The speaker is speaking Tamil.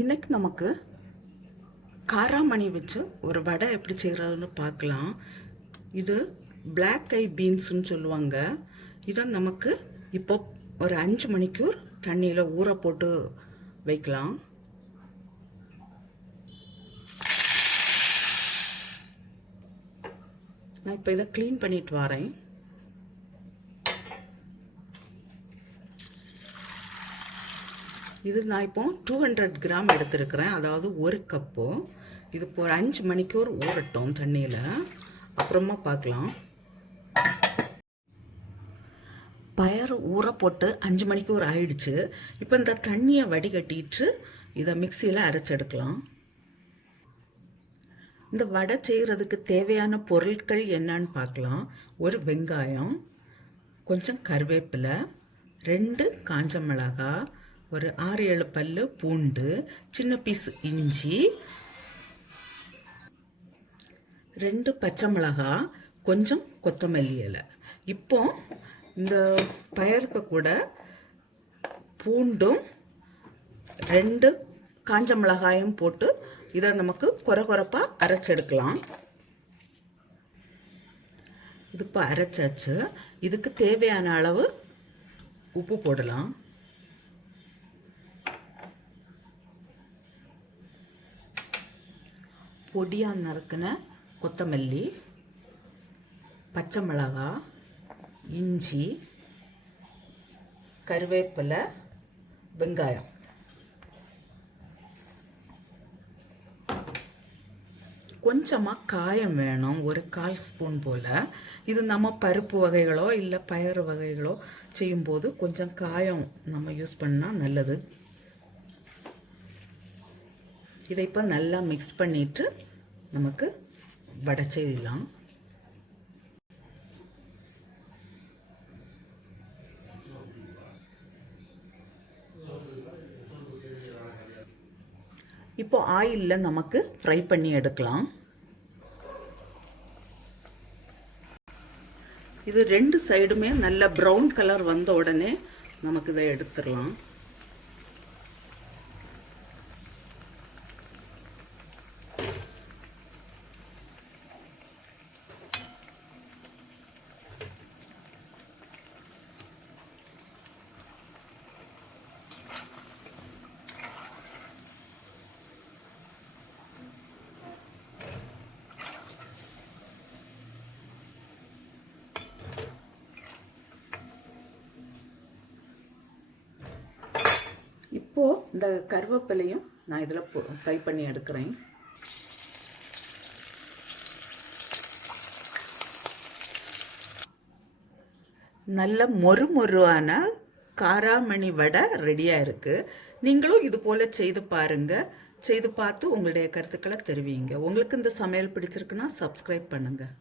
இன்னைக்கு நமக்கு காராமணி வச்சு ஒரு வடை எப்படி செய்கிறதுன்னு பார்க்கலாம். இது பிளாக் ஐ பீன்ஸ்ன்னு சொல்லுவாங்க. இதை நமக்கு இப்போ ஒரு 5 மணிக்கூர் தண்ணியில் ஊற போட்டு வைக்கலாம். நான் இப்போ இதை க்ளீன் பண்ணிட்டு வரேன். இது நான் இப்போ 200 கிராம் எடுத்துருக்கிறேன், அதாவது 1 கப்பு. இது இப்போ ஒரு 5 மணிக்கூர் ஊறட்டும் தண்ணியில், அப்புறமா பார்க்கலாம். பயறு ஊற போட்டு 5 மணிக்கூர் ஆயிடுச்சு. இப்போ இந்த தண்ணியை வடிகட்டிட்டு இதை மிக்சியில் அரைச்செடுக்கலாம். இந்த வடை செய்கிறதுக்கு தேவையான பொருட்கள் என்னன்னு பார்க்கலாம். ஒரு வெங்காயம், கொஞ்சம் கருவேப்பிலை, 2 காஞ்ச மிளகாய், ஒரு 6-7 பல்லு பூண்டு, சின்ன பீஸ் இஞ்சி, 2 பச்சை மிளகாய், கொஞ்சம் கொத்தமல்லி இலை. இப்போ இந்த பயருக்கு கூட பூண்டும் 2 காஞ்ச மிளகாயும் போட்டு இதை நமக்கு கொரகொரப்பாக அரைச்செடுக்கலாம். இது இப்போ அரைச்சாச்சு. இதுக்கு தேவையான அளவு உப்பு போடலாம். பொடியாக நறுக்கின கொத்தமல்லி, பச்சை மிளகாய், இஞ்சி, கருவேப்பிலை, வெங்காயம். கொஞ்சமாக காயம் வேணும், ஒரு 1/4 ஸ்பூன் போல். இது நம்ம பருப்பு வகைகளோ இல்லை பயறு வகைகளோ செய்யும்போது கொஞ்சம் காயம் நம்ம யூஸ் பண்ணால் நல்லது. இதை இப்போ நல்லா மிக்ஸ் பண்ணிட்டு நமக்கு வடை செய்யலாம். இப்போ ஆயிலில் நமக்கு ஃப்ரை பண்ணி எடுக்கலாம். இது 2 சைடுமே நல்ல ப்ரௌன் கலர் வந்த உடனே நமக்கு இதை எடுத்துடலாம். இப்போது இந்த கருவேப்பிலையும் நான் இதில் ஃப்ரை பண்ணி எடுக்கிறேன். நல்ல மொறுமொருவான காராமணி வடை ரெடியாக இருக்குது. நீங்களும் இது போல் செய்து பாருங்கள். செய்து பார்த்து உங்களுடைய கருத்துக்களை தெரிவிங்க. உங்களுக்கு இந்த சமையல் பிடிச்சிருக்குன்னா சப்ஸ்கிரைப் பண்ணுங்கள்.